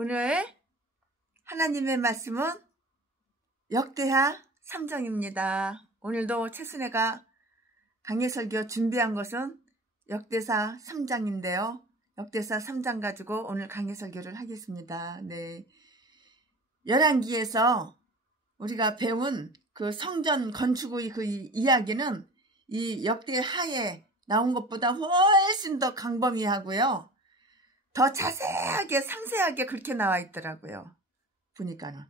오늘 하나님의 말씀은 역대하 3장입니다. 오늘도 최순애가 강해설교 준비한 것은 역대사 3장인데요. 역대사 3장 가지고 오늘 강해설교를 하겠습니다. 네, 열왕기에서 우리가 배운 그 성전 건축의 그 이야기는 이 역대하에 나온 것보다 훨씬 더 광범위하고요. 더 자세하게 상세하게 그렇게 나와 있더라고요. 보니까는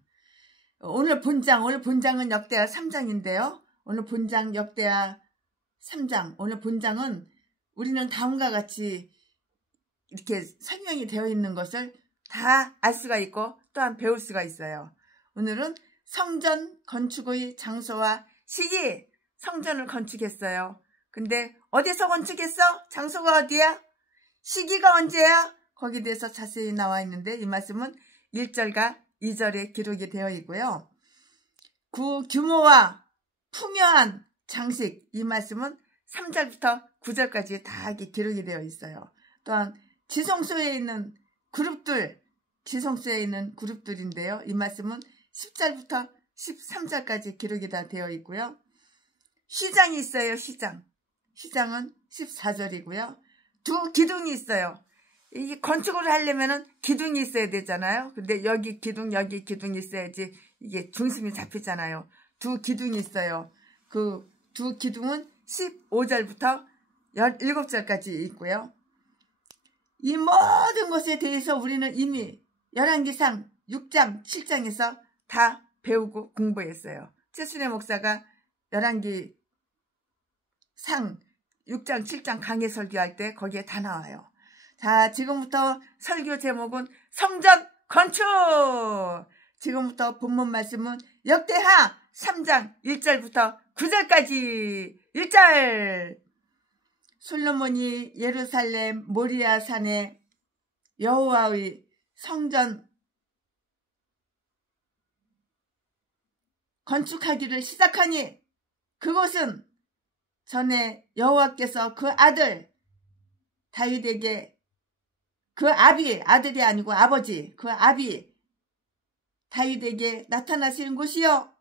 오늘 본장은 역대하 3장인데요. 오늘 본장 역대하 3장. 오늘 본장은 우리는 다음과 같이 이렇게 설명이 되어 있는 것을 다 알 수가 있고 또한 배울 수가 있어요. 오늘은 성전 건축의 장소와 시기. 성전을 건축했어요. 근데 어디서 건축했어? 장소가 어디야? 시기가 언제야? 거기에 대해서 자세히 나와 있는데 이 말씀은 1절과 2절에 기록이 되어 있고요. 그 규모와 풍요한 장식, 이 말씀은 3절부터 9절까지 다 기록이 되어 있어요. 또한 지성소에 있는 그룹들인데요. 이 말씀은 10절부터 13절까지 기록이 다 되어 있고요. 휘장이 있어요. 휘장은 14절이고요. 두 기둥이 있어요. 이 건축을 하려면은 기둥이 있어야 되잖아요. 근데 여기 기둥이 있어야지 이게 중심이 잡히잖아요. 두 기둥이 있어요. 그 두 기둥은 15절부터 17절까지 있고요. 이 모든 것에 대해서 우리는 이미 열왕기상 6장, 7장에서 다 배우고 공부했어요. 최순애 목사가 열왕기상 6장, 7장 강해 설교할 때 거기에 다 나와요. 자, 지금부터 설교 제목은 성전 건축! 지금부터 본문 말씀은 역대하 3장 1절부터 9절까지. 1절! 솔로몬이 예루살렘 모리아 산에 여호와의 성전 건축하기를 시작하니 그곳은 전에 여호와께서 그 아들 다윗에게 그 아들이 아니고 아버지, 그 아비 다윗에게 나타나시는 곳이요.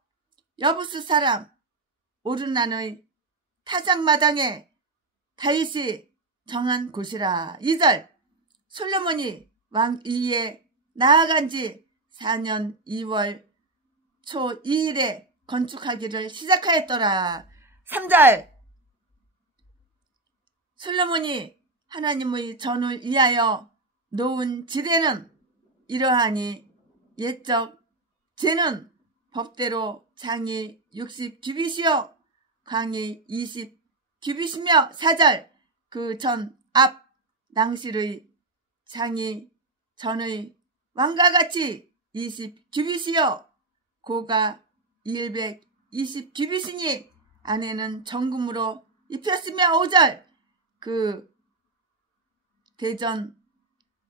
여부스 사람 오르난의 타작마당에 다윗이 정한 곳이라. 2절 솔로몬이 왕 위에 나아간 지 4년 2월 초 2일에 건축하기를 시작하였더라. 3절 솔로몬이 하나님의 전을 위하여 놓은 지대는 이러하니 옛적 제는 법대로 장이 60규빗이요 광이 20규빗이며. 4절 그 전 앞 낭실의 장이 전의 왕과 같이 20규빗이요 고가 120규빗이니 안에는 정금으로 입혔으며. 5절 그 대전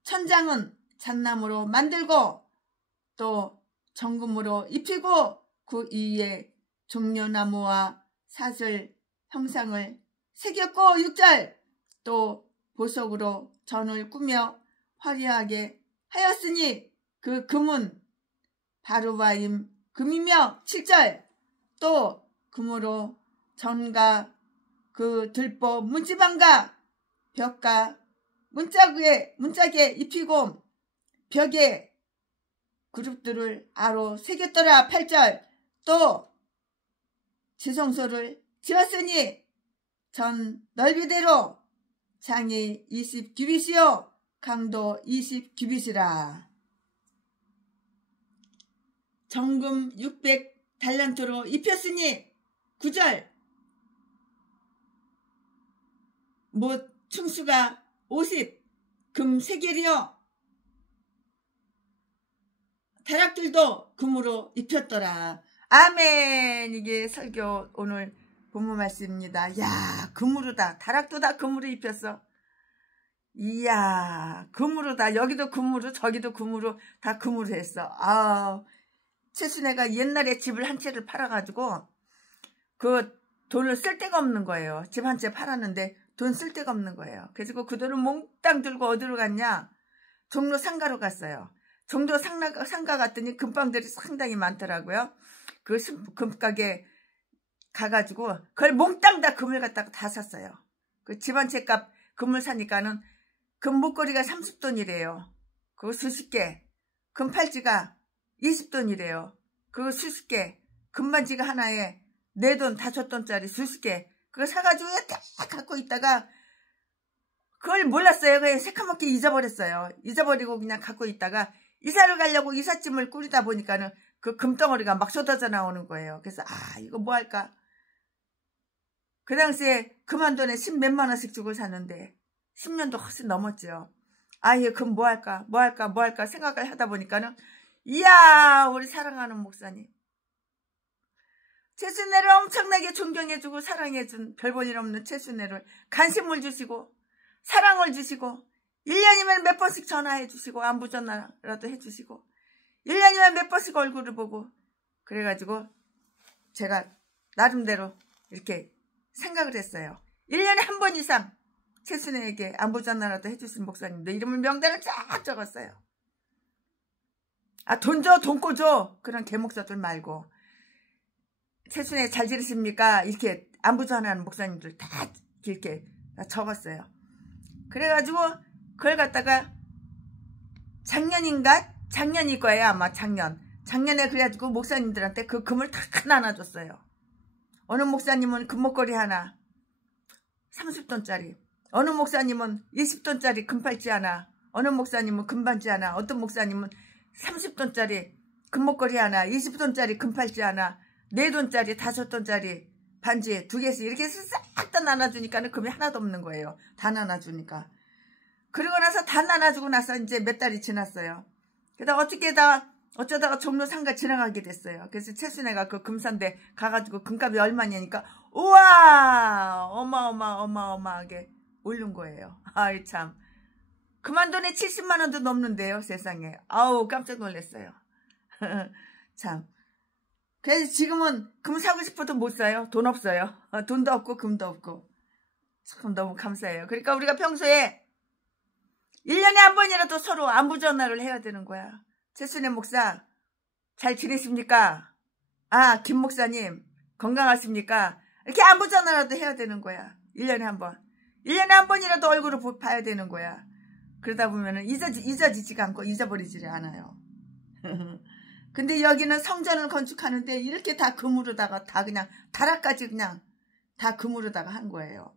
천장은 잣나무로 만들고 또 정금으로 입히고 그 위에 종려나무와 사슬 형상을 새겼고. 6절 또 보석으로 전을 꾸며 화려하게 하였으니 그 금은 바루바임 금이며. 7절 또 금으로 전과 그 들보 문지방과 벽과 문짝에 입히고 벽에 그룹들을 아로 새겼더라. 8절 또 지성소를 지었으니 전 넓이대로 장이 20규빗이요 강도 20규빗이라. 정금 600달란트로 입혔으니. 9절 못 충수가 50 금 세겔이요 다락들도 금으로 입혔더라. 아멘. 이게 설교 오늘 본문 말씀입니다. 야, 금으로다. 다락도 다 금으로 입혔어. 이야, 금으로다. 여기도 금으로 저기도 금으로 다 금으로 했어. 아, 최순애가 옛날에 집을 한 채를 팔아가지고 그 돈을 쓸 데가 없는 거예요. 집 한 채 팔았는데 돈 쓸 데가 없는 거예요. 그래서 그 돈을 몽땅 들고 어디로 갔냐? 종로 상가로 갔어요. 종도 상가 갔더니 금방들이 상당히 많더라고요. 그 금가게 가가지고 그걸 몽땅 다 금을 갖다가 다 샀어요. 그 집안 채값 금을 사니까는 금 목걸이가 30돈이래요. 그거 수십 개. 금 팔찌가 20돈이래요. 그거 수십 개. 금반지가 하나에 4돈, 5돈짜리 수십 개. 그거 사가지고 딱 갖고 있다가 그걸 몰랐어요. 그냥 새카맣게 잊어버렸어요. 잊어버리고 그냥 갖고 있다가 이사를 가려고 이삿짐을 꾸리다 보니까는 그 금덩어리가 막 쏟아져 나오는 거예요. 그래서 이거 뭐 할까? 그 당시에 금한 돈에 10몇만 원씩 주고 샀는데 10년도 훨씬 넘었죠. 이거 금 뭐 할까? 뭐 할까 생각을 하다 보니까는 이야, 우리 사랑하는 목사님. 최순애를 엄청나게 존경해주고 사랑해준 별볼일 없는 최순애를 관심을 주시고 사랑을 주시고 1년이면 몇 번씩 전화해주시고 안부 전화라도 해주시고 1년이면 몇 번씩 얼굴을 보고 그래가지고 제가 나름대로 이렇게 생각을 했어요. 1년에 한 번 이상 최순애에게 안부 전화라도 해주신 목사님도 이름을 명단을 쫙 적었어요. 돈 줘, 돈 꿔줘. 그런 개목사들 말고 최순애 잘 지내십니까? 이렇게 안부 전화하는 목사님들 다 이렇게 적었어요. 그래가지고 그걸 갖다가 작년일 거예요. 아마 작년에 그래가지고 목사님들한테 그 금을 다 나눠줬어요. 어느 목사님은 금목걸이 하나 30돈짜리, 어느 목사님은 20돈짜리 금팔찌 하나, 어느 목사님은 금반지 하나, 어떤 목사님은 30돈짜리 금목걸이 하나, 20돈짜리 금팔찌 하나, 4돈짜리 5돈짜리 반지 2개씩 이렇게 해서 싹 다 나눠주니까는 금이 하나도 없는 거예요. 다 나눠주니까. 그러고 나서 다 나눠주고 나서 이제 몇 달이 지났어요. 그러다 어쩌다가 종로 상가 지나가게 됐어요. 그래서 최순애가 그 금산대 가가지고 금값이 얼마냐니까 우와 어마어마하게 오른 거예요. 아이 참. 그만 돈에 70만 원도 넘는데요. 세상에. 아우 깜짝 놀랐어요. 참. 그래서 지금은 금 사고 싶어도 못 사요. 돈 없어요. 돈도 없고 금도 없고. 참 너무 감사해요. 그러니까 우리가 평소에 1년에 한 번이라도 서로 안부 전화를 해야 되는 거야. 최순애 목사 잘 지내십니까? 김 목사님 건강하십니까? 이렇게 안부 전화라도 해야 되는 거야. 1년에 한 번. 1년에 한 번이라도 얼굴을 봐야 되는 거야. 그러다 보면은 잊어지지가 않고 잊어버리지를 않아요. 근데 여기는 성전을 건축하는데 이렇게 다 금으로다가 다 그냥 다락까지 그냥 다 금으로다가 한 거예요.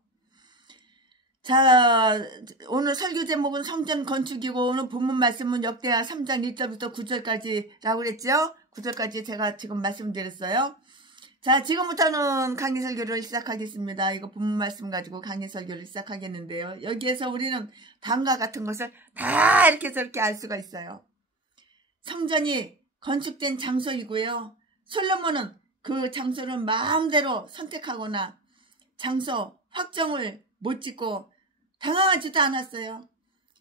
자, 오늘 설교 제목은 성전 건축이고 오늘 본문 말씀은 역대하 3장 1절부터 9절까지라고 그랬죠? 9절까지 제가 지금 말씀드렸어요. 자, 지금부터는 강의 설교를 시작하겠습니다. 이거 본문 말씀 가지고 강의 설교를 시작하겠는데요. 여기에서 우리는 다음과 같은 것을 다 이렇게 저렇게 알 수가 있어요. 성전이 건축된 장소이고요. 솔로몬은 그 장소를 마음대로 선택하거나 장소 확정을 못 짓고 당황하지도 않았어요.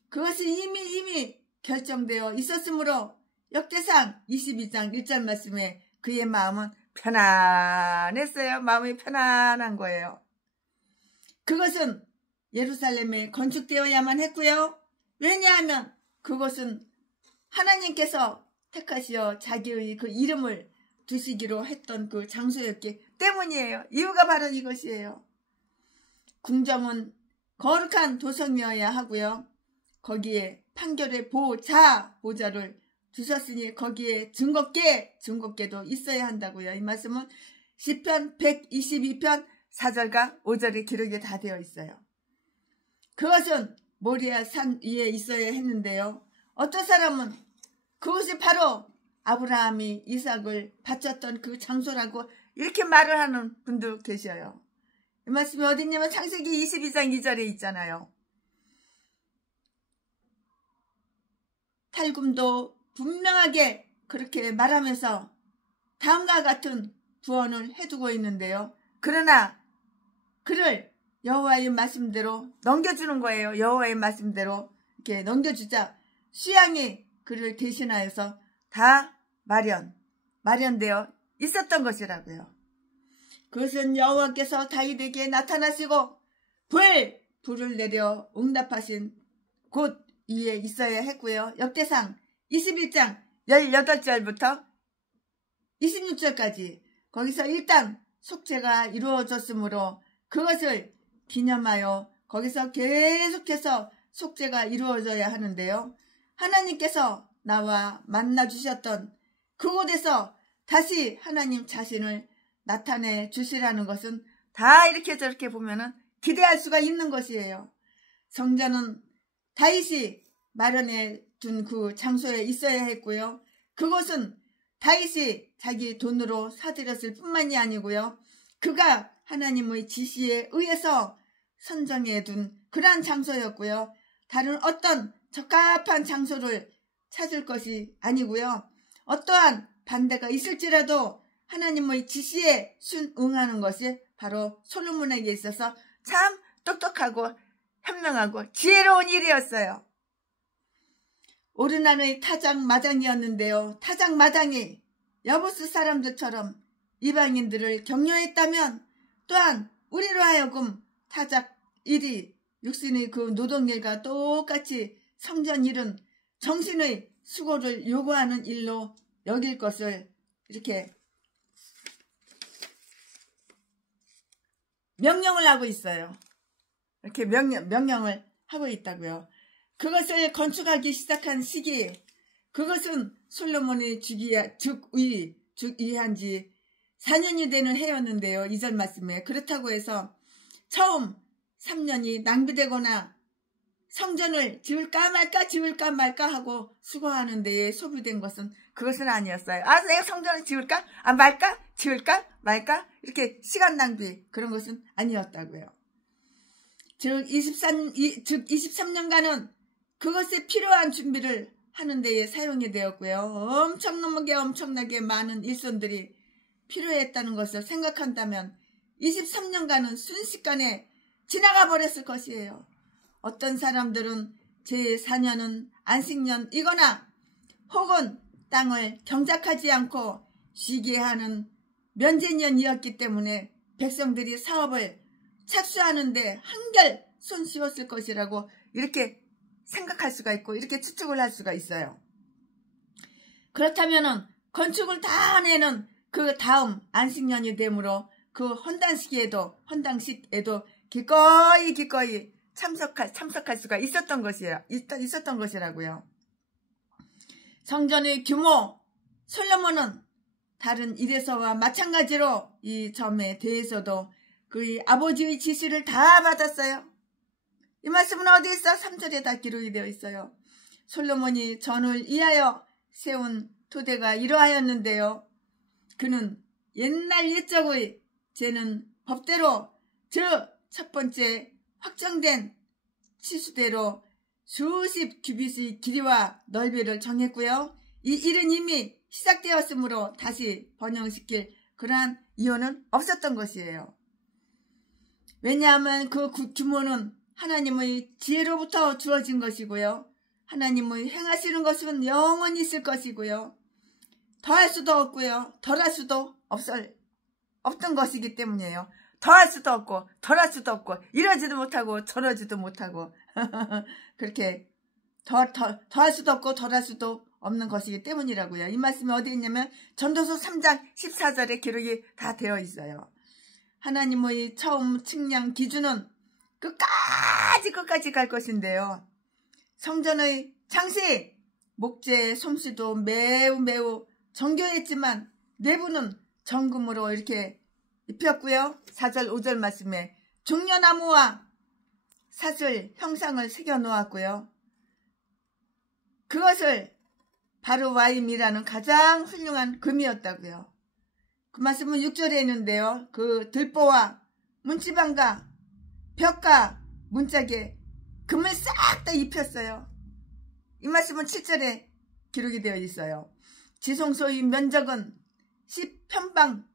그것이 이미 결정되어 있었으므로 역대상 22장 1절 말씀에 그의 마음은 편안했어요. 마음이 편안한 거예요. 그것은 예루살렘에 건축되어야만 했고요. 왜냐하면 그것은 하나님께서 택하시어 자기의 그 이름을 두시기로 했던 그 장소였기 때문이에요. 이유가 바로 이것이에요. 궁정은 거룩한 도성이어야 하고요. 거기에 판결의 보좌를 두셨으니 거기에 증거께도 있어야 한다고요. 이 말씀은 시편 122편 4절과 5절에 기록이 다 되어 있어요. 그것은 모리아 산 위에 있어야 했는데요. 어떤 사람은 그것이 바로 아브라함이 이삭을 바쳤던 그 장소라고 이렇게 말을 하는 분도 계셔요. 이 말씀이 어디 있냐면 창세기 22장 2절에 있잖아요. 탈굼도 분명하게 그렇게 말하면서 다음과 같은 부언을 해두고 있는데요. 그러나 그를 여호와의 말씀대로 넘겨주는 거예요. 여호와의 말씀대로 이렇게 넘겨주자 수양이 그를 대신하여서 다 마련되어 있었던 것이라고요. 그것은 여호와께서 다윗에게 나타나시고 불을 내려 응답하신 곳 위에 있어야 했고요. 역대상 21장 18절부터 26절까지 거기서 일단 속죄가 이루어졌으므로 그것을 기념하여 거기서 계속해서 속죄가 이루어져야 하는데요. 하나님께서 나와 만나 주셨던 그곳에서 다시 하나님 자신을 나타내 주시라는 것은 다 이렇게 저렇게 보면은 기대할 수가 있는 것이에요. 성전은 다윗이 마련해 둔 그 장소에 있어야 했고요. 그것은 다윗이 자기 돈으로 사들였을 뿐만이 아니고요. 그가 하나님의 지시에 의해서 선정해 둔 그러한 장소였고요. 다른 어떤 적합한 장소를 찾을 것이 아니고요. 어떠한 반대가 있을지라도 하나님의 지시에 순응하는 것이 바로 솔로몬에게 있어서 참 똑똑하고 현명하고 지혜로운 일이었어요. 오르난의 타작마당이었는데요. 타작마당이 여부스 사람들처럼 이방인들을 격려했다면 또한 우리로 하여금 타작 일이 육신의 그 노동일과 똑같이 성전 일은 정신의 수고를 요구하는 일로 여길 것을 이렇게 명령을 하고 있어요. 이렇게 명령을 하고 있다고요. 그것을 건축하기 시작한 시기, 그것은 솔로몬이 즉위한 지 4년이 되는 해였는데요. 이전 말씀에. 그렇다고 해서 처음 3년이 낭비되거나 성전을 지을까 말까 하고 수고하는 데에 소비된 것은 그것은 아니었어요. 내가 성전을 지을까? 지을까 말까? 이렇게 시간 낭비 그런 것은 아니었다고요. 즉 23년간은 그것에 필요한 준비를 하는 데에 사용이 되었고요. 엄청나게 많은 일손들이 필요했다는 것을 생각한다면 23년간은 순식간에 지나가 버렸을 것이에요. 어떤 사람들은 제4년은 안식년이거나 혹은 땅을 경작하지 않고 쉬게 하는 면제년이었기 때문에 백성들이 사업을 착수하는데 한결 손쉬웠을 것이라고 이렇게 생각할 수가 있고 이렇게 추측을 할 수가 있어요. 그렇다면 건축을 다 해내는 그 다음 안식년이 되므로 그 헌당식에도 기꺼이 참석할 수가 있었던 것이라고요. 성전의 규모, 솔로몬은 다른 일에서와 마찬가지로 이 점에 대해서도 그의 아버지의 지시를 다 받았어요. 이 말씀은 어디 있어? 3절에 다 기록이 되어 있어요. 솔로몬이 전을 위하여 세운 토대가 이러하였는데요. 그는 옛날 옛적의 죄는 법대로 첫 번째 확정된 치수대로 수십 규빗의 길이와 넓이를 정했고요. 이 일은 이미 시작되었으므로 다시 번영시킬 그러한 이유는 없었던 것이에요. 왜냐하면 그 규모는 하나님의 지혜로부터 주어진 것이고요. 하나님의 행하시는 것은 영원히 있을 것이고요. 더할 수도 없고요. 덜할 수도 없던 것이기 때문이에요. 더할 수도 없고 덜할 수도 없고 이러지도 못하고 저러지도 못하고 그렇게 더할 수도 없고 덜할 수도 없는 것이기 때문이라고요. 이 말씀이 어디 있냐면 전도서 3장 14절에 기록이 다 되어 있어요. 하나님의 처음 측량 기준은 끝까지 갈 것인데요. 성전의 장식, 목재, 솜씨도 매우 정교했지만 내부는 정금으로 이렇게 입혔고요. 4절 5절 말씀에 종려나무와 사슬 형상을 새겨 놓았고요. 그것을 바르와임이라는 가장 훌륭한 금이었다고요. 그 말씀은 6절에 있는데요. 그 들보와 문지방과 벽과 문짝에 금을 싹 다 입혔어요. 이 말씀은 7절에 기록이 되어 있어요. 지성소의 면적은 10편방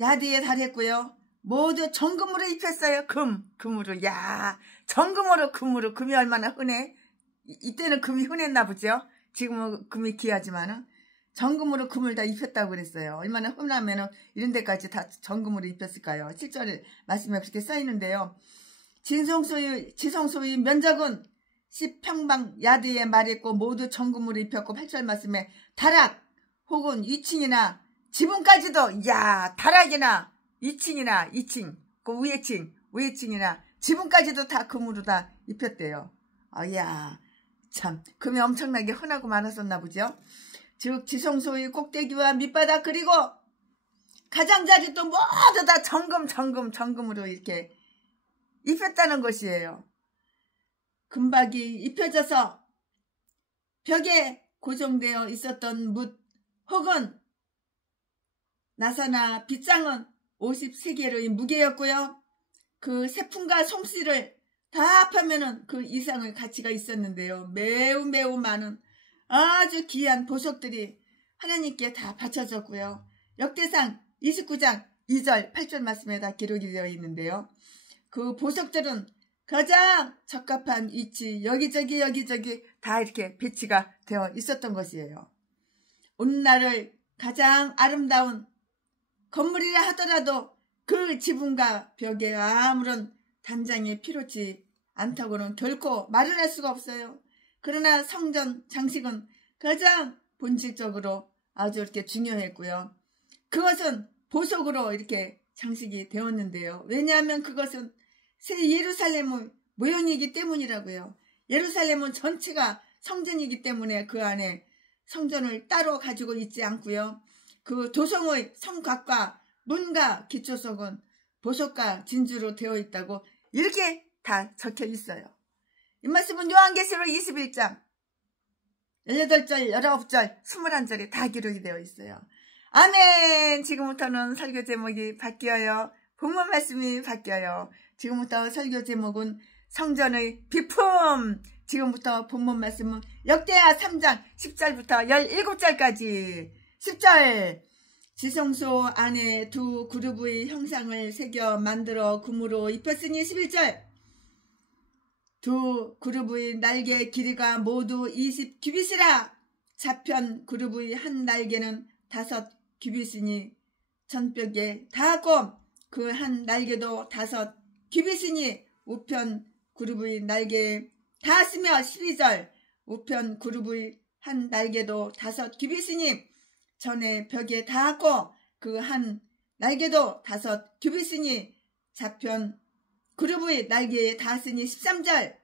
야디에 달했고요. 모두 정금으로 입혔어요. 금으로. 야, 정금으로 금이 얼마나 흔해? 이때는 금이 흔했나 보죠. 지금은 금이 귀하지만은 정금으로 금을 다 입혔다고 그랬어요. 얼마나 흔하면은 이런 데까지 다 정금으로 입혔을까요? 7절 말씀에 그렇게 써 있는데요. 지성소의 면적은 10평방 야드에 말했고 모두 정금으로 입혔고 8절 말씀에 다락 혹은 2층이나 지붕까지도 야 다락이나 2층이나 2층 그 위에층이나 지붕까지도 다 금으로 다 입혔대요. 야 참 금이 엄청나게 흔하고 많았었나 보죠. 즉 지성소의 꼭대기와 밑바닥 그리고 가장자리도 모두 다 정금으로 이렇게 입혔다는 것이에요. 금박이 입혀져서 벽에 고정되어 있었던 뭇 혹은 나사나 빗장은 53개의 무게였고요. 그 세품과 솜씨를 다 합하면은 그 이상의 가치가 있었는데요. 매우 많은 아주 귀한 보석들이 하나님께 다 바쳐졌고요. 역대상 29장 2절 8절 말씀에 다 기록이 되어 있는데요. 그 보석들은 가장 적합한 위치 여기저기 다 이렇게 배치가 되어 있었던 것이에요. 오늘날을 가장 아름다운 건물이라 하더라도 그 지붕과 벽에 아무런 단장이 필요치 않다고는 결코 말을 할 수가 없어요. 그러나 성전 장식은 가장 본질적으로 아주 이렇게 중요했고요. 그것은 보석으로 이렇게 장식이 되었는데요. 왜냐하면 그것은 새 예루살렘의 모형이기 때문이라고요. 예루살렘은 전체가 성전이기 때문에 그 안에 성전을 따로 가지고 있지 않고요. 그 도성의 성곽과 문과 기초석은 보석과 진주로 되어 있다고 이렇게 다 적혀 있어요. 이 말씀은 요한계시록 21장 18절, 19절, 21절에 다 기록이 되어 있어요. 아멘. 지금부터는 설교 제목이 바뀌어요. 본문 말씀이 바뀌어요. 지금부터 설교 제목은 성전의 비품. 지금부터 본문 말씀은 역대하 3장 10절부터 17절까지. 10절 지성소 안에 두 그룹의 형상을 새겨 만들어 금으로 입혔으니 11절 두 그룹의 날개 길이가 모두 20규빗이라 좌편 그룹의 한 날개는 5규빗이니 전벽에 닿았고 그 한 날개도 5규빗이니 우편 그룹의 날개에 닿았으며 12절 우편 그룹의 한 날개도 5규빗이니 전에 벽에 닿았고 그 한 날개도 5규빗이니 좌편 그룹의 날개에 닿았으니 13절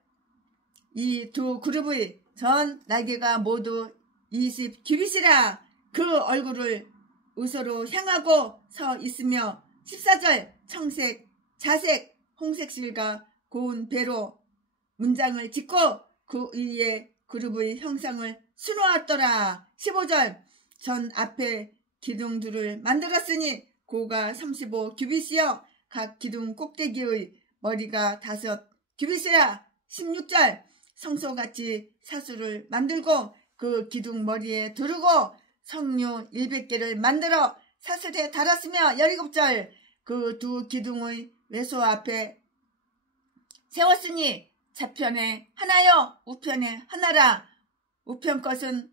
이 두 그룹의 전 날개가 모두 20규빗이라 그 얼굴을 의서로 향하고 서 있으며 14절 청색, 자색, 홍색 실과 고운 배로 문장을 짓고 그 위에 그룹의 형상을 수놓았더라. 15절 전 앞에 기둥들을 만들었으니 고가 35규빗이요 각 기둥 꼭대기의 머리가 5규빗이라. 16절 성소같이 사수를 만들고 그 기둥 머리에 두르고 석류 100개를 만들어 사슬에 달았으며 17절 그 두 기둥의 외소 앞에 세웠으니 좌편에 하나요 우편에 하나라. 우편 것은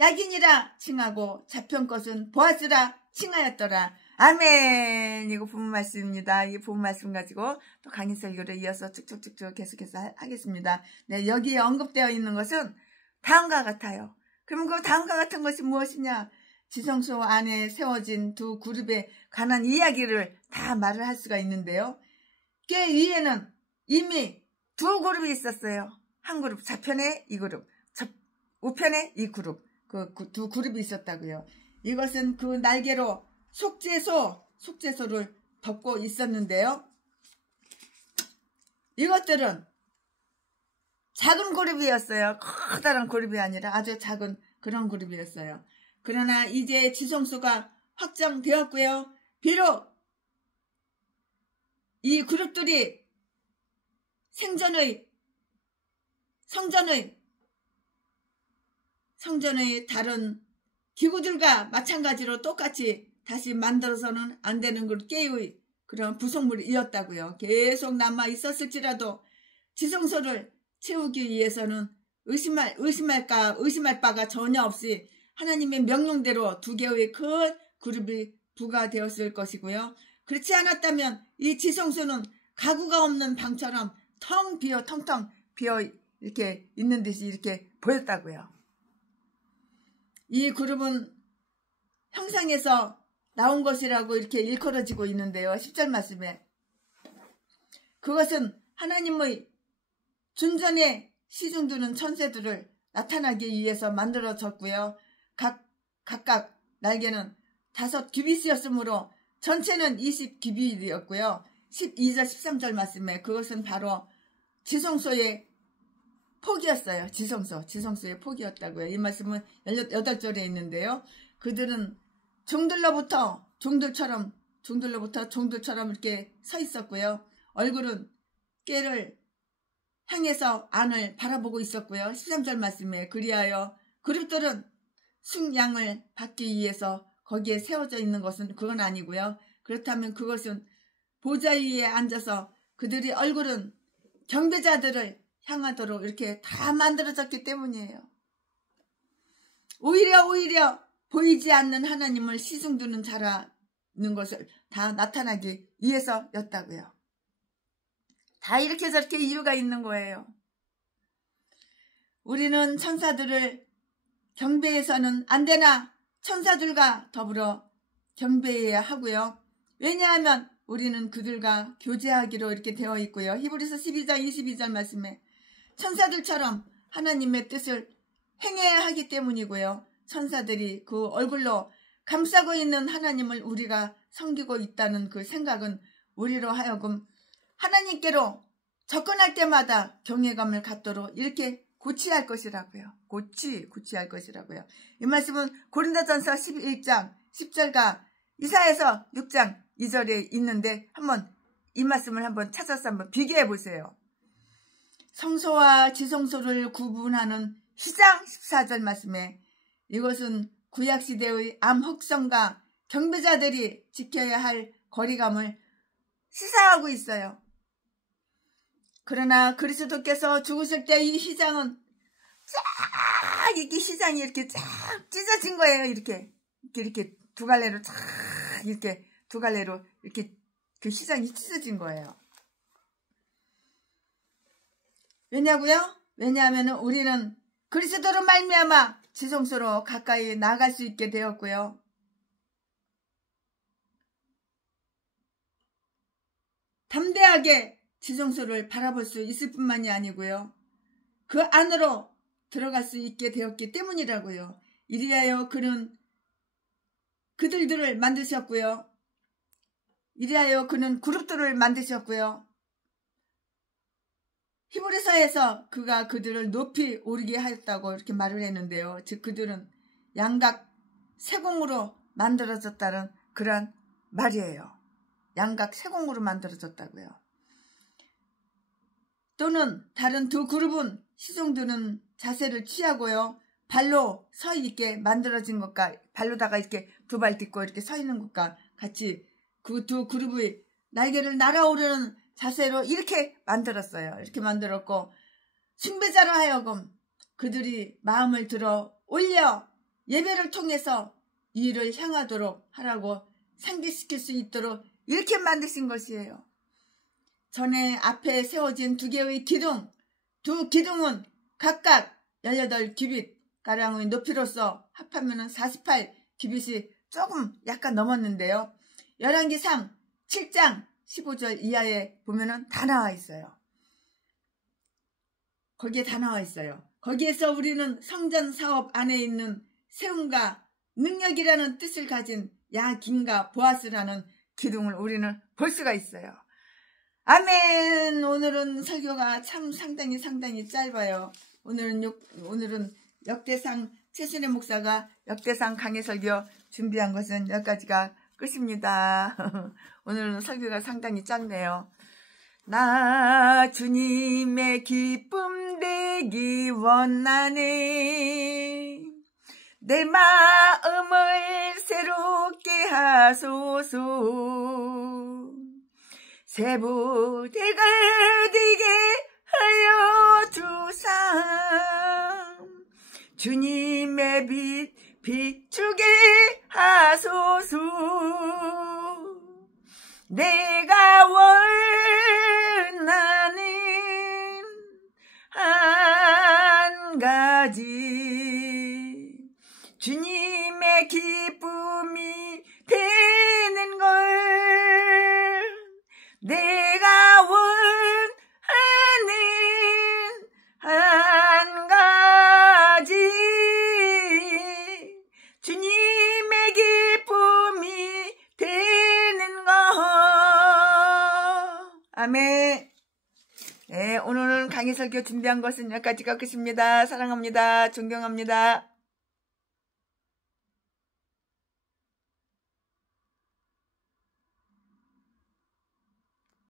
야긴이라 칭하고 좌편 것은 보아스라 칭하였더라. 아멘. 이거 본문 말씀입니다. 이 본문 말씀 가지고 또 강의 설교를 이어서 쭉쭉쭉쭉 계속해서 하겠습니다. 네, 여기에 언급되어 있는 것은 다음과 같아요. 그럼 그 다음과 같은 것이 무엇이냐? 지성소 안에 세워진 두 그룹에 관한 이야기를 다 말을 할 수가 있는데요. 꽤 위에는 이미 두 그룹이 있었어요. 한 그룹, 좌편에 이 그룹, 우편에 이 그룹. 그 두 그룹이 있었다고요. 이것은 그 날개로 속죄소를 덮고 있었는데요. 이것들은 작은 그룹이었어요. 커다란 그룹이 아니라 아주 작은 그런 그룹이었어요. 그러나 이제 지성소가 확장되었고요. 비록 이 그룹들이 성전의 다른 기구들과 마찬가지로 똑같이 다시 만들어서는 안 되는 그 깨의 그런 부속물이었다고요. 계속 남아 있었을지라도 지성소를 채우기 위해서는 의심할 바가 전혀 없이 하나님의 명령대로 두 개의 큰 그룹이 부과되었을 것이고요. 그렇지 않았다면 이 지성소는 가구가 없는 방처럼 텅텅 비어 이렇게 있는 듯이 이렇게 보였다고요. 이 그룹은 형상에서 나온 것이라고 이렇게 일컬어지고 있는데요. 10절 말씀에 그것은 하나님의 준전에 시중두는 천사들을 나타나기 위해서 만들어졌고요. 각각 날개는 5규빗이었으므로 전체는 20규빗이었고요. 12절 13절 말씀에 그것은 바로 지성소의 폭이었어요. 지성소의 폭이었다고요. 이 말씀은 18절에 있는데요. 그들은 종들로부터 종들처럼 이렇게 서 있었고요. 얼굴은 꾀를 향해서 안을 바라보고 있었고요. 13절 말씀에 그리하여 그룹들은 숭양을 받기 위해서 거기에 세워져 있는 것은 그건 아니고요. 그렇다면 그것은 보좌 위에 앉아서 그들의 얼굴은 경배자들을 향하도록 이렇게 다 만들어졌기 때문이에요. 오히려 보이지 않는 하나님을 시중두는 자라는 것을 다 나타나기 위해서였다고요. 다 이렇게 저렇게 이유가 있는 거예요. 우리는 천사들을 경배해서는 안 되나 천사들과 더불어 경배해야 하고요. 왜냐하면 우리는 그들과 교제하기로 이렇게 되어 있고요. 히브리서 12장 22절 말씀에 천사들처럼 하나님의 뜻을 행해야 하기 때문이고요. 천사들이 그 얼굴로 감싸고 있는 하나님을 우리가 섬기고 있다는 그 생각은 우리로 하여금 하나님께로 접근할 때마다 경외감을 갖도록 이렇게 고치할 것이라고요. 고치할 것이라고요. 이 말씀은 고린도전서 11장 10절과 이사야서 6장 2절에 있는데 한번 이 말씀을 한번 찾아서 한번 비교해 보세요. 성소와 지성소를 구분하는 시장 14절 말씀에 이것은 구약시대의 암흑성과 경배자들이 지켜야 할 거리감을 시사하고 있어요. 그러나 그리스도께서 죽으실 때 이 시장은 이렇게 시장이 이렇게 쫙 찢어진 거예요. 이렇게 두 갈래로 쫙 이렇게 두 갈래로 이렇게 그 시장이 찢어진 거예요. 왜냐고요? 왜냐하면 우리는 그리스도로 말미암아 지성소로 가까이 나갈 수 있게 되었고요. 담대하게 지성소를 바라볼 수 있을 뿐만이 아니고요. 그 안으로 들어갈 수 있게 되었기 때문이라고요. 이리하여 그는 그들을 만드셨고요. 이리하여 그는 그룹들을 만드셨고요. 히브리서에서 그가 그들을 높이 오르게 하였다고 이렇게 말을 했는데요. 즉 그들은 양각 세공으로 만들어졌다는 그런 말이에요. 양각 세공으로 만들어졌다고요. 또는 다른 두 그룹은 시종드는 자세를 취하고요. 발로 서 있게 만들어진 것과 발로다가 이렇게 두 발 딛고 이렇게 서 있는 것과 같이 그 두 그룹의 날개를 날아오르는 자세로 이렇게 만들었어요. 이렇게 만들었고 숭배자로 하여금 그들이 마음을 들어 올려 예배를 통해서 이를 향하도록 하라고 상기시킬 수 있도록 이렇게 만드신 것이에요. 전에 앞에 세워진 두 개의 기둥, 두 기둥은 각각 18규빗 가량의 높이로서 합하면 48규빗이 조금 약간 넘었는데요. 열왕기상 7장 15절 이하에 보면은 다 나와 있어요. 거기에 다 나와 있어요. 거기에서 우리는 성전 사업 안에 있는 세움과 능력이라는 뜻을 가진 야긴과 보아스라는 기둥을 우리는 볼 수가 있어요. 아멘. 오늘은 설교가 참 상당히 짧아요. 오늘은 역대상 최순애 목사가 역대상 강해 설교 준비한 것은 여기까지가 끝입니다. 오늘은 설교가 상당히 짧네요. 나 주님의 기쁨 되기 원하네. 내 마음을 새롭게 하소서. 새 부대가 되게 하여 주사. 주님의 빛 비추게 하소서. 내가 원하는 주님의 기쁨이 되는 걸 내가 원하는 한 가지 주님의 기쁨이 되는 것. 아멘. 네, 오늘은 강의 설교 준비한 것은 여기까지 갖겠습니다. 사랑합니다. 존경합니다.